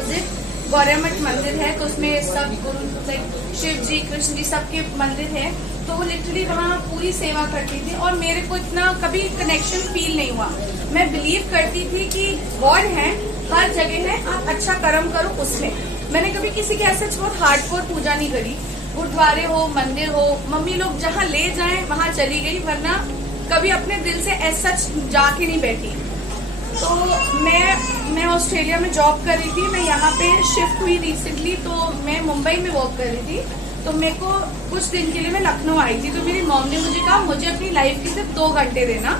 Opposite गौरमठ मंदिर है, तो उसमें सब गुरु लाइक शिव जी, कृष्ण जी, सबके मंदिर है। तो वो लिटरली वहाँ पूरी सेवा करती थी और मेरे को इतना कभी कनेक्शन फील नहीं हुआ। मैं बिलीव करती थी कि गॉड है, हर जगह है, आप अच्छा कर्म करो उसमें। मैंने कभी किसी के ऐसे बहुत हार्डकोर पूजा नहीं करी। गुरुद्वारे हो, मंदिर हो, मम्मी लोग जहाँ ले जाएं वहां चली गई, वरना कभी अपने दिल से ऐसा जाके नहीं बैठी। तो मैं ऑस्ट्रेलिया में जॉब कर रही थी, मैं यहाँ पे शिफ्ट हुई रिसेंटली, तो मैं मुंबई में वर्क कर रही थी। तो मेरे को कुछ दिन के लिए मैं लखनऊ आई थी, तो मेरी मॉम ने मुझे कहा मुझे अपनी लाइफ के सिर्फ 2 घंटे देना,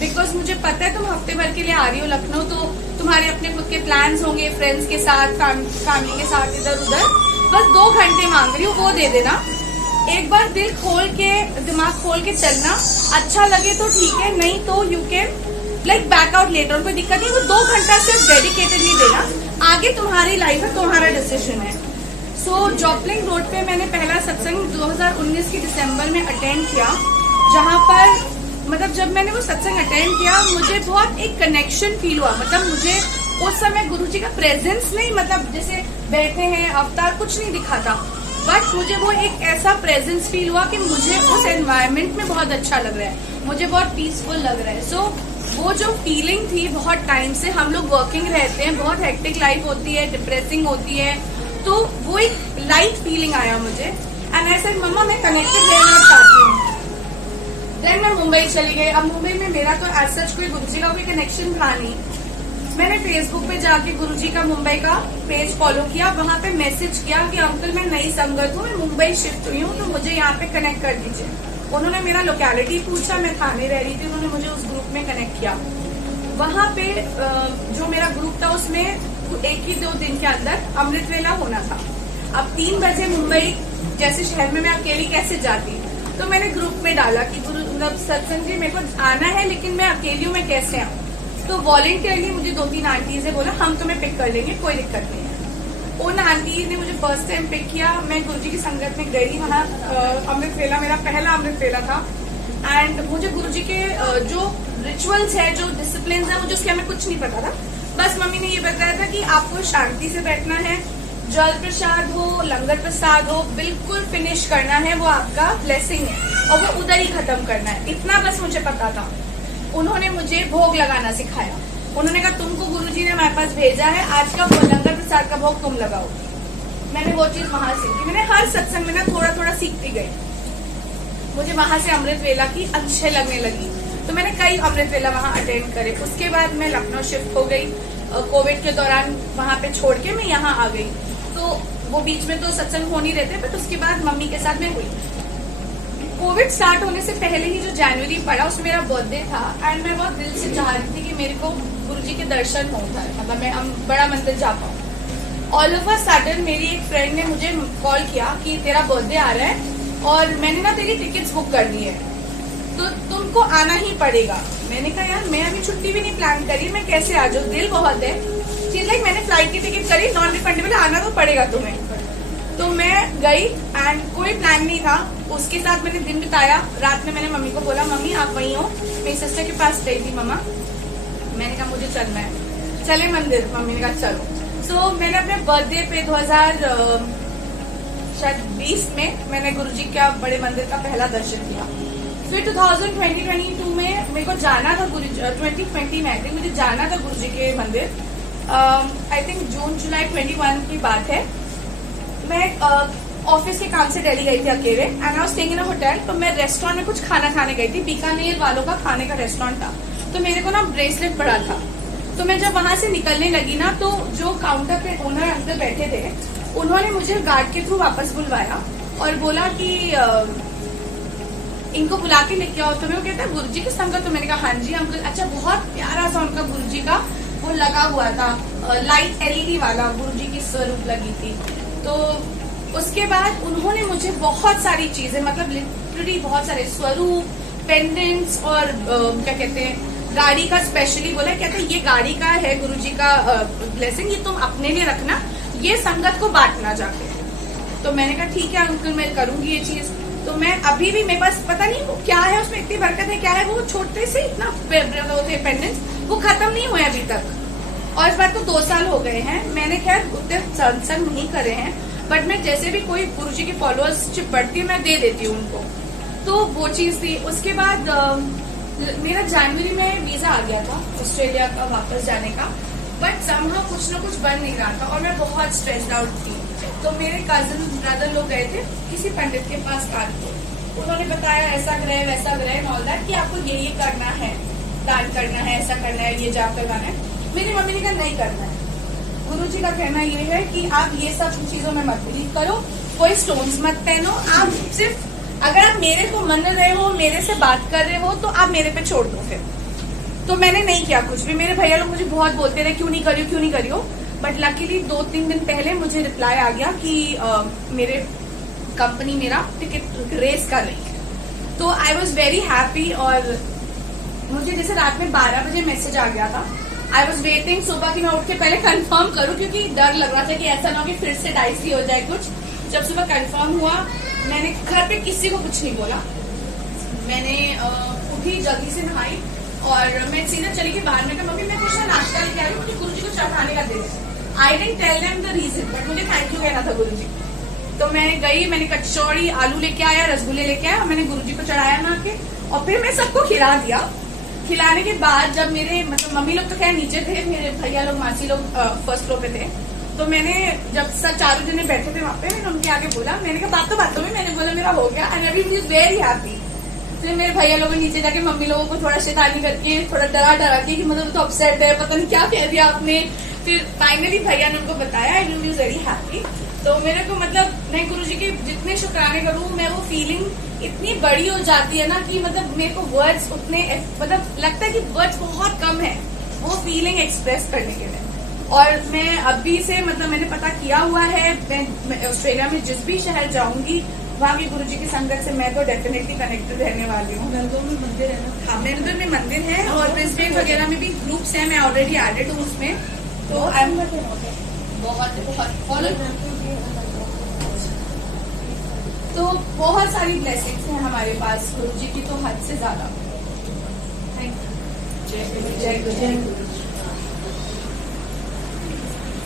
बिकॉज मुझे पता है तुम हफ्ते भर के लिए आ रही हो लखनऊ, तो तुम्हारे अपने खुद के प्लान्स होंगे, फ्रेंड्स के साथ, फैमिली के साथ, इधर उधर, बस 2 घंटे मांग रही हूँ, वो दे देना। एक बार दिल खोल के, दिमाग खोल के चलना, अच्छा लगे तो ठीक है, नहीं तो you can like back out later, कोई दिक्कत नहीं। वो 2 घंटा सिर्फ डेडिकेटेडली देना, आगे तुम्हारी लाइफ है, तुम्हारा डिसीजन है। सो जॉपलिंग रोड पे मैंने पहला सत्संग 2019 की दिसंबर में अटेंड किया, जहाँ पर मतलब जब मैंने वो सत्संग अटेंड किया मुझे बहुत एक कनेक्शन फील हुआ। मतलब मुझे उस समय गुरुजी का प्रेजेंस नहीं, मतलब जैसे बैठे हैं अवतार, कुछ नहीं दिखा था, बट मुझे वो एक ऐसा प्रेजेंस फील हुआ कि मुझे उस एनवायरनमेंट में बहुत अच्छा लग रहा है, मुझे बहुत पीसफुल लग रहा है। सो वो जो फीलिंग थी, बहुत टाइम से हम लोग वर्किंग रहते हैं, बहुत हेक्टिक लाइफ होती है, डिप्रेसिंग होती है, तो वो एक लाइट फीलिंग आया मुझे। एंड आई सेड मम्मा मैं कनेक्टेड रहना चाहती हूँ। देन मैं मुंबई चली गई। अब मुंबई में मेरा तो एज सच कोई गुरुजी का कोई कनेक्शन था नहीं। मैंने फेसबुक पे जाके गुरुजी का मुंबई का पेज फॉलो किया, वहां पे मैसेज किया कि अंकल मैं नई संगत हूँ, मैं मुंबई शिफ्ट हुई हूँ, तो मुझे यहाँ पे कनेक्ट कर दीजिए। उन्होंने मेरा लोकेलिटी पूछा, मैं थाने रह रही थी, उन्होंने मुझे उस ग्रुप में कनेक्ट किया। वहां पे जो मेरा ग्रुप था उसमें 1 ही 2 दिन के अंदर अमृत वेला होना था। अब 3 बजे मुंबई जैसे शहर में मैं अकेली कैसे जाती, तो मैंने ग्रुप में डाला कि गुरु सत्संग जी मेरे को आना है, लेकिन मैं अकेली हूँ, मैं कैसे आऊँ। तो वॉलेंटियरली मुझे 2-3 आंटीज ने बोला हम तुम्हें पिक कर लेंगे, कोई दिक्कत नहीं है। उन आंटी ने मुझे फर्स्ट टाइम पिक किया, मैं गुरुजी की संगत में गई, वहाँ अमृत वेला मेरा पहला अमृत वेला था। एंड मुझे गुरुजी के जो रिचुअल्स है, जो डिसिप्लिन है, मुझे उसके हमें कुछ नहीं पता था। बस मम्मी ने ये बताया था कि आपको शांति से बैठना है, जल प्रसाद हो, लंगर प्रसाद हो, बिल्कुल फिनिश करना है, वो आपका ब्लेसिंग है, और वो उधर ही खत्म करना है, इतना बस मुझे पता था। उन्होंने मुझे भोग लगाना सिखाया। उन्होंने कहा तुमको गुरुजी ने हमारे पास भेजा है, आज का लंगर प्रसाद का भोग तुम लगाओ। मैंने वो चीज वहां सीखी। मैंने हर सत्संग में ना थोड़ा थोड़ा सीखती गई। मुझे वहां से अमृत वेला की अच्छे लगने लगी, तो मैंने कई अमृत वेला वहां अटेंड करे। उसके बाद मैं लखनऊ शिफ्ट हो गई, कोविड के दौरान वहां पे छोड़ के मैं यहाँ आ गई। तो वो बीच में तो सत्संग हो नहीं रहते, बट उसके बाद मम्मी के साथ मैं हुई। कोविड स्टार्ट होने से पहले ही जो जनवरी पड़ा उसमें मेरा बर्थडे था, एंड मैं बहुत दिल से चाह रही थी कि मेरे को गुरुजी के दर्शन हो जाए, मतलब मैं बड़ा मंदिर जा पाऊँ। ऑल ओवर सडन मेरी एक फ्रेंड ने मुझे कॉल किया कि तेरा बर्थडे आ रहा है और मैंने ना तेरी टिकट्स बुक कर दी है, तो तुमको आना ही पड़ेगा। मैंने कहा यार मैं अभी छुट्टी भी नहीं प्लान करी, मैं कैसे आ जाऊँ, दिल बहुत है। चीज लाइक मैंने फ्लाइट की टिकट करी, नॉन रिफंडेबल, आना तो पड़ेगा तुम्हें। तो मैं गई एंड कोई प्लान नहीं था। उसके साथ मैंने दिन बिताया। रात में मैंने मम्मी को बोला मम्मी आप वहीं हो, मेरी सिस्टर के पास गई थी मम्मा। मैंने कहा मुझे चलना है, चले मंदिर। मम्मी ने कहा चलो। सो मैंने अपने बर्थडे पे 2020 में मैंने गुरुजी का बड़े मंदिर का पहला दर्शन किया। फिर 2022 में मेरे को जाना था 2020 में आई थिंक मुझे जाना था गुरुजी के मंदिर। आई थिंक जून जुलाई 21 की बात है। मैं ऑफिस के काम से दिल्ली गई थी अकेले, and I was staying in a hotel. तो मैं रेस्टोरेंट में कुछ खाना खाने गई थी, बीकानेर वालों का खाने का रेस्टोरेंट था। तो मेरे को ना ब्रेसलेट पड़ा था। तो मैं जब वहां से निकलने लगी ना, तो जो काउंटर पे ओनर अंकल बैठे थे, उन्होंने मुझे गार्ड के थ्रू वापस बुलवाया और बोला कि इनको बुला के लेके आओ। तो मैं वो कहता है गुरुजी की संगत। तो मैंने कहा हाँ जी अंकल। अच्छा, बहुत प्यारा सा उनका गुरुजी का वो लगा हुआ था, लाइट LED वाला गुरुजी की स्वरूप लगी थी। तो उसके बाद उन्होंने मुझे बहुत सारी चीजें, मतलब लिटरली बहुत सारे स्वरूप, पेंडेंट्स और क्या कहते हैं गाड़ी का स्पेशली बोला, कहते हैं ये गाड़ी का है गुरुजी का ब्लेसिंग, ये तुम अपने लिए रखना, ये संगत को बांटना जाके। तो मैंने कहा ठीक है अंकल मैं करूंगी ये चीज। तो मैं अभी भी मेरे पास पता नहीं वो क्या है, उसमें इतनी बरकत है, क्या है वो छोटे से इतना पेंडेंट्स वो खत्म नहीं हुए अभी तक। और इस बार तो 2 साल हो गए हैं। मैंने खैर उतने सत्संग नहीं करे हैं, बट मैं जैसे भी कोई गुरुजी की फॉलोअर्सशिप बढ़ती है मैं दे देती हूँ उनको। तो वो चीज थी। उसके बाद मेरा जनवरी में वीजा आ गया था ऑस्ट्रेलिया का वापस जाने का, बट समहाउ कुछ ना कुछ बन नहीं रहा था और मैं बहुत स्ट्रेस्ड आउट थी। तो मेरे कजन ब्रदर लोग गए थे किसी पंडित के पास कान को, उन्होंने बताया ऐसा ग्रह वैसा ग्रह ऑल दैट कि आपको ये करना है, दान करना है, ऐसा करना है, ये जाप लगाना है। मेरी मम्मी ने कहा नहीं करना है। गुरुजी का कहना ये है कि आप ये सब चीजों में मत बिलीव करो, कोई स्टोन्स मत पहनो, आप सिर्फ अगर आप मेरे को मान रहे हो, मेरे से बात कर रहे हो तो आप मेरे पे छोड़ दो फिर। तो मैंने नहीं किया कुछ भी। मेरे भैया लोग मुझे बहुत बोलते रहे क्यों नहीं करियो, बट लकीली 2-3 दिन पहले मुझे रिप्लाई आ गया कि मेरे कंपनी मेरा टिकट रेस कर रही है। तो आई वॉज वेरी हैप्पी। और मुझे जैसे रात में 12 बजे मैसेज आ गया था। आई वॉज वेटिंग सुबह की मैं उठ के पहले कंफर्म करूं, क्योंकि डर लग रहा था कि ऐसा ना हो कि फिर से डाइसी हो जाए कुछ। जब सुबह कंफर्म हुआ, मैंने घर पे किसी को कुछ नहीं बोला। मैंने उठी, जल्दी से नहाई और मैं सीधा चली गई बाहर। में कहा मम्मी मैं कुछ ना नाश्ता लेके आ रही हूँ, मुझे गुरुजी को चढ़ाने का दे दे। I didn't tell them the reason, but मुझे थैंक यू कहना था गुरुजी। तो मैं गई, मैंने कचौड़ी आलू लेके आया, रसगुल्ले लेके आया, मैंने गुरुजी को चढ़ाया ना के, और फिर मैं सबको खिला दिया। खिलाने के बाद जब मेरे मतलब मम्मी लोग तो खैर नीचे थे, मेरे भैया लोग मासी लोग फर्स्ट फ्लोर पे थे। तो मैंने जब सब 4 जने बैठे थे वहां पे, मैंने उनके आगे बोला, मैंने कहा बातों में मैंने बोला मेरा हो गया and everybody is very happy. फिर मेरे भैया लोगों ने नीचे जाके मम्मी लोगों को थोड़ा शैतानी करके, थोड़ा डरा के कि मतलब तो अपसेट है, पता नहीं क्या कह दिया आपने। फिर फाइनली भैया ने उनको बताया, एवरीबॉडी इज वेरी हैप्पी। तो मेरे को मतलब मैं गुरुजी के जितने शुक्राने करूँ, मैं वो फीलिंग इतनी बड़ी हो जाती है ना कि मतलब मेरे को वर्ड्स उतने मतलब लगता है कि वर्ड्स बहुत कम है वो फीलिंग एक्सप्रेस करने के लिए। और मैं अभी से मतलब मैंने पता किया हुआ है, मैं ऑस्ट्रेलिया में जिस भी शहर जाऊंगी वहाँ की गुरुजी की संगत से मैं तो डेफिनेटली कनेक्टेड रहने वाली हूँ। मेलबर्न में मंदिर है ना? हाँ, मेलबर्न में मंदिर है और ब्रिस्बेन वगैरह में भी ग्रुप्स हैं, मैं ऑलरेडी एडेड हूँ उसमें। तो बहुत सारी ब्लेसिंग्स हैं हमारे पास गुरुजी की, तो हद से ज्यादा। Thank you. जय गुरु।